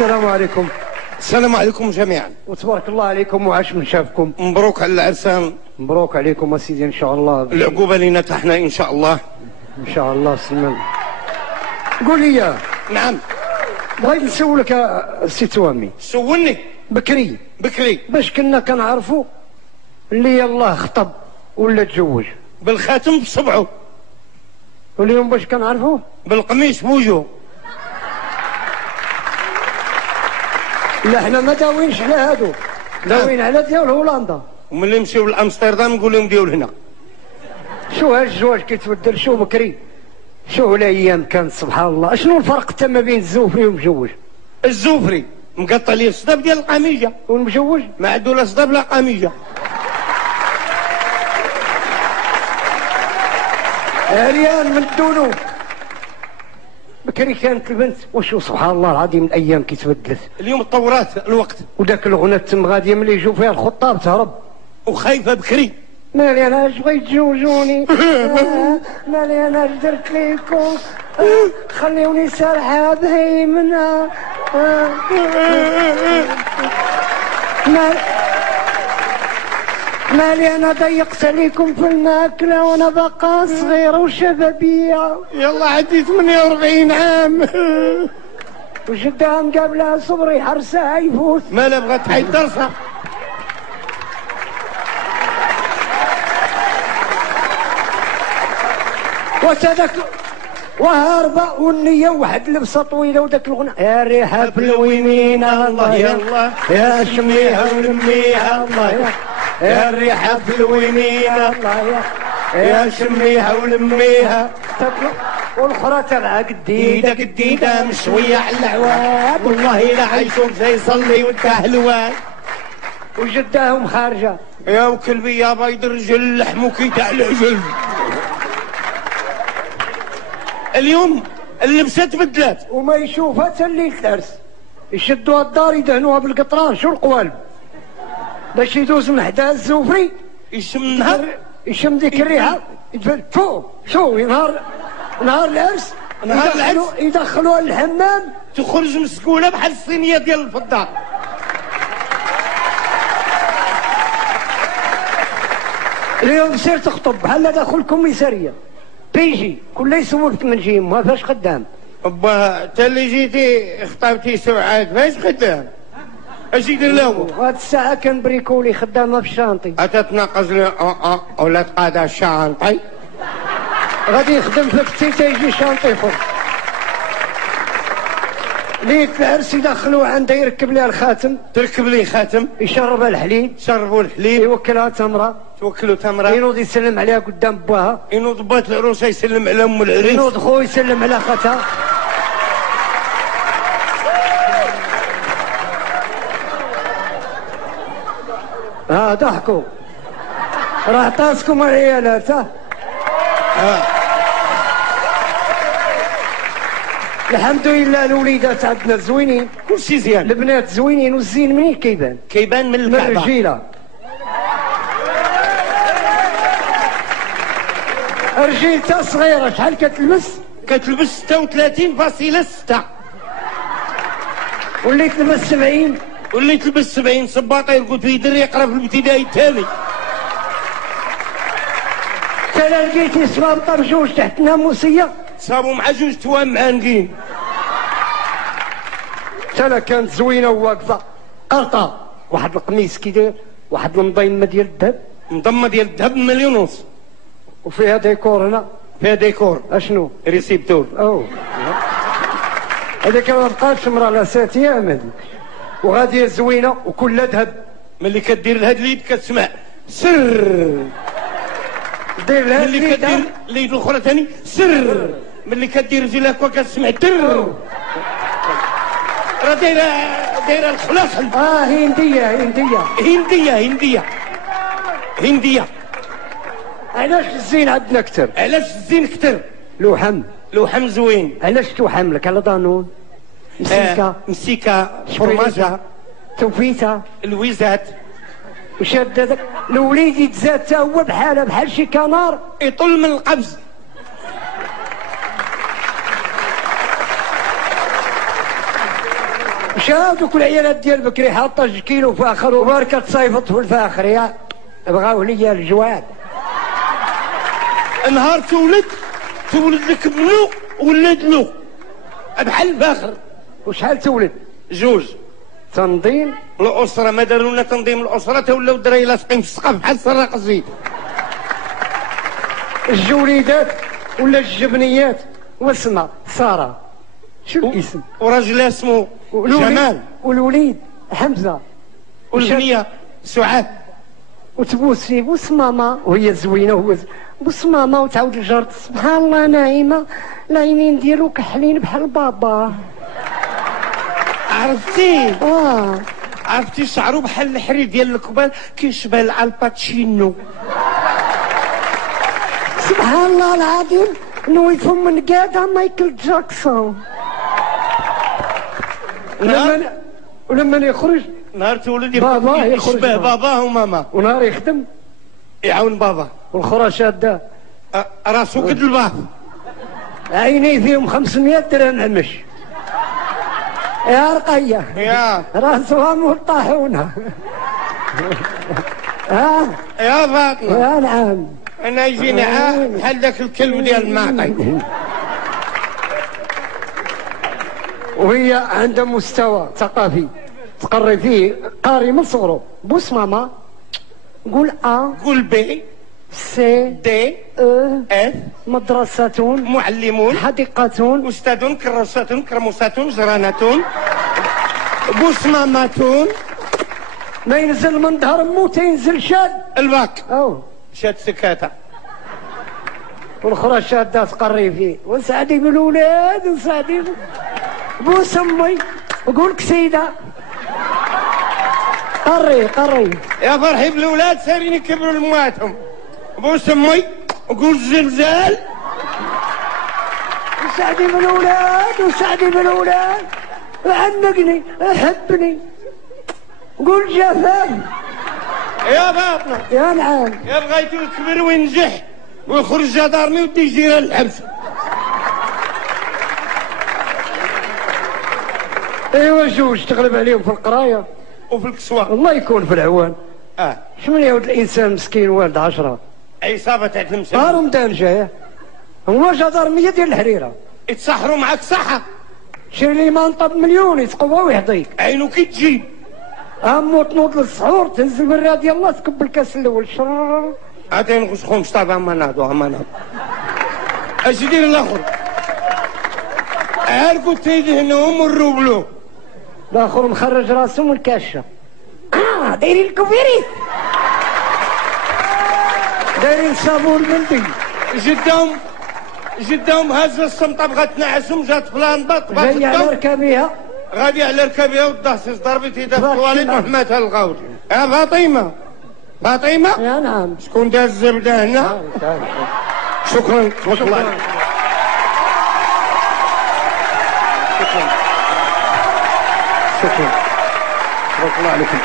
السلام عليكم. السلام عليكم جميعا. وتبارك الله عليكم وعاش من شافكم. مبروك على العرسان. مبروك عليكم اسيدي ان شاء الله. العقوبه لينا تحنا ان شاء الله. ان شاء الله. سلمان قول لي. نعم. بغيت نسولك السي توامي. سولني. بكري باش كنا كنعرفوا اللي يلاه خطب ولا تزوج بالخاتم بصبعه، واليوم باش كنعرفوا بالقميص بوجهه. لا حنا ما داوينش على هادو، داوين على ديال هولندا. وملي نمشيو لامستردام نقول لهم ديال هنا. شو هالزواج كيتبدل، شو بكري، شو الايام كانت سبحان الله. اشنو الفرق حتى ما بين الزوفري والمجوج؟ الزوفري مقطع ليه الصداب ديال القميجه، والمجوج ما عنده لا صداب لا قميجه. عريان من الدنو. بكري كانت البنت وشو سبحان الله العظيم الايام كيتبدلت. اليوم تطورات الوقت. وداك الغنى تم غاديه ملي يجوا فيها الخطاب تهرب. وخايفه بكري. مالي انا اش بغيت تزوجوني. مالي انا اش درت ليكم. خليوني سارحه بهيمنه. مالي انا ضيقت عليكم في الماكله وانا باقا صغيره وشبابيه. يلا عندي 48 عام. وجدها مقابلها صبري حرسها يفوت. مالا بغات تحيد درسها. وتذاك وهاربه والنيه واحد لبسه طويله وداك الغنى يا ريحه بالوينينه الله يلا يا شميها ولميها الله يا الريحه بالوينينه الله يا شميها ولميها. والاخرى تبعها قديده قديده مشويه على العواد. والله لا عايشهم جاي يصلي وداه الواد. وجداهم خارجه يا وكلبي يا بيض الرجل لحمك تاع العجل. اليوم اللبسه تبدلات وما يشوفها حتى الليل العرس. يشدوها الدار يدهنوها بالقطران شو القوالب باش يدوز من حدا الزوفري يشمها، يشم ديك الريحه يتفل فوق. شو نهار العرس يدخلوها الحمام تخرج مسكوله بحال الصينيه ديال الفضه. اليوم سير تخطب بحال داخل الكوميساريه بيجي كله يسولك من جي ما فاش خدام. با انت اللي جيتي خطبتي سبعات فاش خدام؟ اش يدير له؟ هاد الساعه كان بريكولي خدامه في الشانطي. اتتناقص لي ولا تقادا الشانطي. غادي يخدم في الكتيته يجي شانطي فوق. ليت العرس يدخلوه عنده يركب لها الخاتم. تركب لي خاتم. يشربها الحليب. شربوا الحليب. يوكلها تمره. توكلوا تمره. ينوض يسلم عليها قدام باها. ينوض بات العروسه يسلم على ام العريس. ينوض خوه يسلم على خاتها. ضحكوا راه طاسكم العيالات. الحمد لله الوليدات عندنا زوينين كلشي زيان. البنات زوينين والزين منين كيبان؟ كيبان من الكعبه. من الرجيله. رجيلتها صغيره شحال كتلبس؟ كتلبس 36.6. واللي تلبس 70. واللي تلبس 70 صباطه يرقد في دري يقرا في الابتدائي الثاني. تلا لقيتي صبابطه بجوج تحت ناموسيه. صابوا مع جوج توام معانقين. تلا كانت زوينه وواقفه قرطه واحد القميص كي داير واحد المضيمه ديال الذهب. مضمه ديال الذهب بمليون ونص. وفيها ديكور هنا. فيها ديكور. اشنو؟ ريسيبتور. هذيك ما بقاتش مرا لا ساتيه هذيك. وغاديه زوينه وكلها ذهب. ملي كدير لهاد اليد كتسمع سر. دير لها ملي كدير اليد الاخرى ثاني سر. ملي كدير رجلها هكا كتسمع در. راه دايره الخلاص. هنديه. علاش الزين عندنا كثر؟ علاش الزين كثر؟ لوحم زوين. علاش توحم لك على دانون؟ مسيكا فرماجه توفيته الويزات. وشاد هذاك الوليد يتزاد تا هو بحاله بحال شي كنار يطل من القفز. شاف دوك العيالات ديال بكري حاطه 2 كيلو فاخر وباركه تصيفط في الفاخر يا بغاو ليا الجواب. نهار تولد لك بنو ولد له بحال الفاخر. وشحال تولد؟ 2. تنظيم الاسره ما داروا لنا تنظيم الاسره تولوا الدراري لاصقين في السقف بحال سراق الزيت. الجوليدات ولا الجبنيات واسمها ساره شو الاسم؟ وراجلها اسمه جمال والوليد حمزه والبنيه سعاد. وتبوس فيه بوس ماما وهي زوينه وهو بوس ماما وتعاود الجار سبحان الله نايمه العينين ديالو كحلين بحال بابا. عرفتي؟ عرفتي شعرو بحال الحرير ديال الكبال كيشبه الباتشينو. سبحان الله العظيم انه يفهم من قاده مايكل جاكسون. ولما يخرج نهار تولد بابا يشبه باباه وماما، ونهار يخدم يعاون بابا. والخرى شاده راسو قد الباب، عينيه فيهم 500 درهم همش. يا رقيه يا راسها مطاحونه. يا فاطمه يا نعم انا يجيني بحال ذاك الكلب ديال المعطي. وهي عندها مستوى ثقافي تقري فيه قاري من صغره. بوس ماما قول قول بي سي دي اف مدرسة معلمون حديقة أستاذ كراسات كرموسات جرانات بوس ماماتون. ما ينزل من ظهر مو تينزل شاد الباك شاد سكاتة. والاخرى شاده تقري فيه وسعدي بالولاد وسعدي بوس امي وقول كسيده قري يا فرحي بالولاد سارين يكبروا لمواتهم. بوس امي وقول زلزال. وسعدي بالولاد عنقني احبني قول جفاف. يا فاطمه يا نعم يا بغيتو يكبر وينجح ويخرج جدارمي ودي جيران الحبس. ايوا جوج تغلب عليهم في القرايه وفي الكسوه. الله يكون في العوان. شمن يعود الانسان مسكين والد 10 عصابه تاع تمثال رمضان جايه هو جدارميه ديال الحريره يتسحروا معاك صحه. شري لي منطه ب1,000,000 يتقوى ويعطيك. عينو كي تجيب امو تنوض للسحور تنزل من الراد يلاه تكب الكاس الاول شرر عاد نغسخهم طبعا ما ناضو. اش يدير الاخر؟ عارفو تيدهنهم والروبلو. الاخر مخرج راسه من الكاشه. دايرين الكوفيريت دايرين صابون بلدي. جدهم هز السمطه بغات تنعسهم جات فلان جاي على ركابيها غادي على ركابيها والدهسيس ضربت يدها في الطواليت وحماتها الغاوج. يا فاطمه يا نعم شكون داز الزبده هنا؟ شكرا تبارك الله عليك. شكرا تبارك الله عليكم.